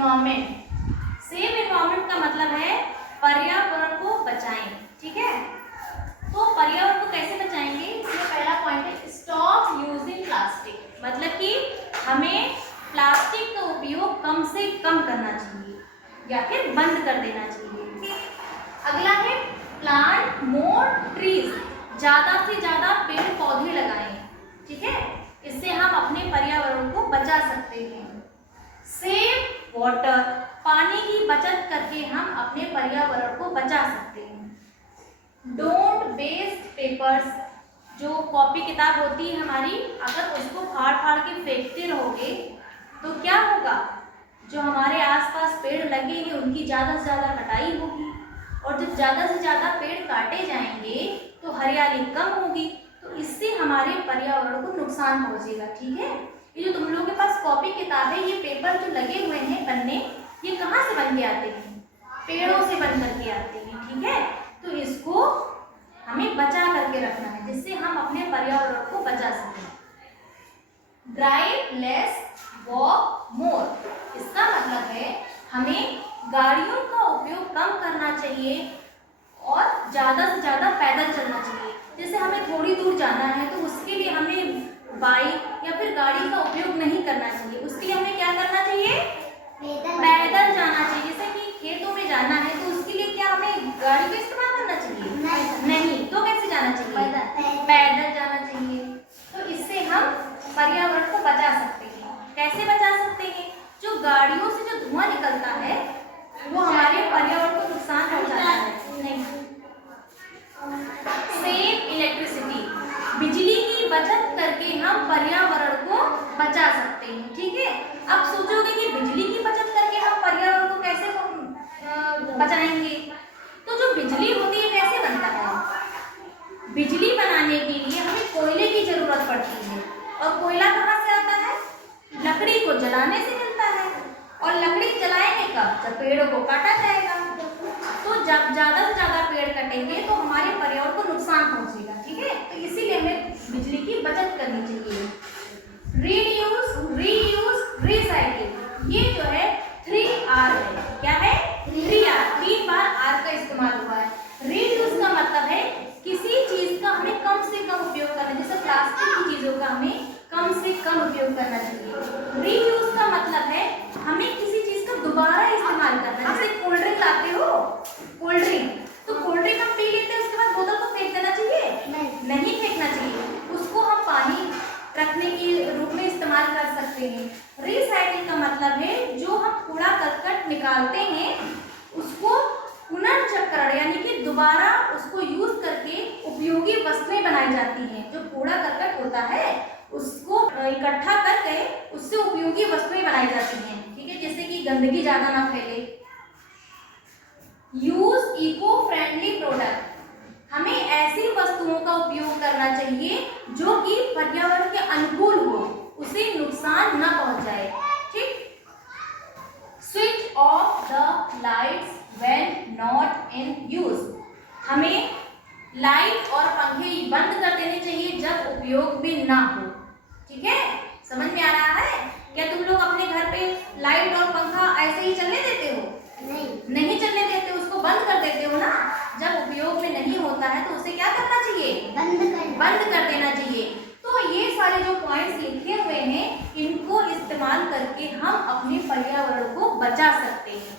Environment. Save environment का मतलब है पर्यावरण को बचाएं। ठीक है, तो पर्यावरण को कैसे बचाएंगे, इसमें पहला पॉइंट है स्टॉप यूजिंग प्लास्टिक। मतलब कि हमें प्लास्टिक का उपयोग कम से कम करना चाहिए या फिर बंद कर देना चाहिए। अगला है प्लांट मोर ट्रीज। ज़्यादा से ज़्यादा पेड़ पौधे लगाएं। ठीक है, इससे हम अपने पर्यावरण को बचा सकते हैं। सेव वाटर, पानी की बचत करके हम अपने पर्यावरण को बचा सकते हैं। डोंट वेस्ट पेपर्स, जो कॉपी किताब होती है हमारी, अगर उसको फाड़ फाड़ के फेंकते रहोगे तो क्या होगा, जो हमारे आसपास पेड़ लगे हैं उनकी ज़्यादा से ज़्यादा कटाई होगी, और जब ज़्यादा से ज़्यादा पेड़ काटे जाएंगे तो हरियाली कम होगी, तो इससे हमारे पर्यावरण को नुकसान पहुँचेगा। ठीक है, ये जो तुम लोगों के पास कॉपी किताब है, ये पेपर जो लगे हुए हैं पन्ने, ये कहाँ से बन के आते हैं, पेड़ों से बन करके आते हैं। ठीक है, तो इसको हमें बचा करके रखना है जिससे हम अपने पर्यावरण को बचा सकें। ड्राइव लेस वॉक मोर, इसका मतलब है हमें गाड़ियों का उपयोग कम करना चाहिए और ज़्यादा से ज़्यादा पैदल चलना चाहिए। जैसे हमें थोड़ी दूर जाना है तो उसके लिए हमें बाइक या फिर गाड़ी का उपयोग नहीं करना चाहिए, उसके लिए हमें क्या करना चाहिए, पैदल जाना चाहिए। जैसे कि खेतों में जाना है तो उसके लिए क्या हमें गाड़ी का इस्तेमाल करना चाहिए? नहीं, तो कैसे जाना चाहिए? पैदल जाना चाहिए। तो इससे हम पर्यावरण को बचा सकते हैं। कैसे बचा सकते हैं? जो गाड़ियों से जो धुआं निकलता है वो हमारे पर्यावरण को नुकसान पहुंचाता है। नहीं। सेव इलेक्ट्रिसिटी, बिजली की बचत करके हम पर्यावरण को बचा सकते हैं। ठीक है, अब सोचोगे कि बिजली की बचत करके हम पर्यावरण को कैसे बचाएंगे, तो जो बिजली होती है कैसे बनता है? बिजली बनाने के लिए हमें कोयले की जरूरत पड़ती है, और कोयला कहाँ से आता है? लकड़ी को जलाने से मिलता है, और लकड़ी जलाएंगे कब? जब पेड़ों को काटा जाएगा। तो जब ज़्यादा से ज़्यादा पेड़ कटेंगे तो हमारे पर्यावरण को नुकसान पहुंचेगा। ठीक है, तो इसीलिए हमें बिजली की बचत करनी चाहिए। रीयूज, रीयूज, रिसाइकिल, ये जो है 3R है। क्या है? 3R, 3 बार R का इस्तेमाल हुआ है। रीयूज का मतलब है किसी चीज का हमें कम से कम उपयोग करना, जैसे प्लास्टिक की चीजों का हमें कम से कम उपयोग करना चाहिए। रीयूज का मतलब है हमें किसी चीज का दोबारा इस्तेमाल करना। जैसे कोल्ड ड्रिंक लाते हो, कोल्ड ड्रिंक, तो कोल्ड ड्रिंक हम पी लेते हैं, उसके बाद बोतल को फेंक देना चाहिए? नहीं फेंकना चाहिए, उसको हम पानी रखने के रूप में इस्तेमाल कर सकते हैं। रिसाइकिल का मतलब है जो हम कूड़ा करकट निकालते हैं उसको पुनर्चक्रण यानी कि दोबारा उसको यूज करके उपयोगी वस्तुएं बनाई जाती हैं। जो कूड़ा करकट होता है उसको इकट्ठा करके उससे उपयोगी वस्तुएं बनाई जाती हैं। ठीक है, जैसे कि गंदगी ज्यादा ना फैले। यूज इको फ्रेंडली प्रोडक्ट, हमें ऐसी वस्तुओं का उपयोग करना चाहिए जो कि पर्यावरण के अनुकूल हो, उसे नुकसान न पहुंचाए। ठीक। Switch off the lights when not in use, हमें लाइट और पंखे बंद कर देने चाहिए जब उपयोग में ना हो। ठीक है, समझ में आ रहा है? क्या तुम लोग अपने घर पे लाइट और पंखा ऐसे ही चलने देते हो? नहीं चलने देते, उसको बंद कर देते हो ना। जब उपयोग में नहीं होता है तो उसे क्या करना चाहिए? बंद कर देना चाहिए। तो ये सारे जो पॉइंट्स लिखे हुए हैं इनको इस्तेमाल करके हम अपने पर्यावरण को बचा सकते हैं।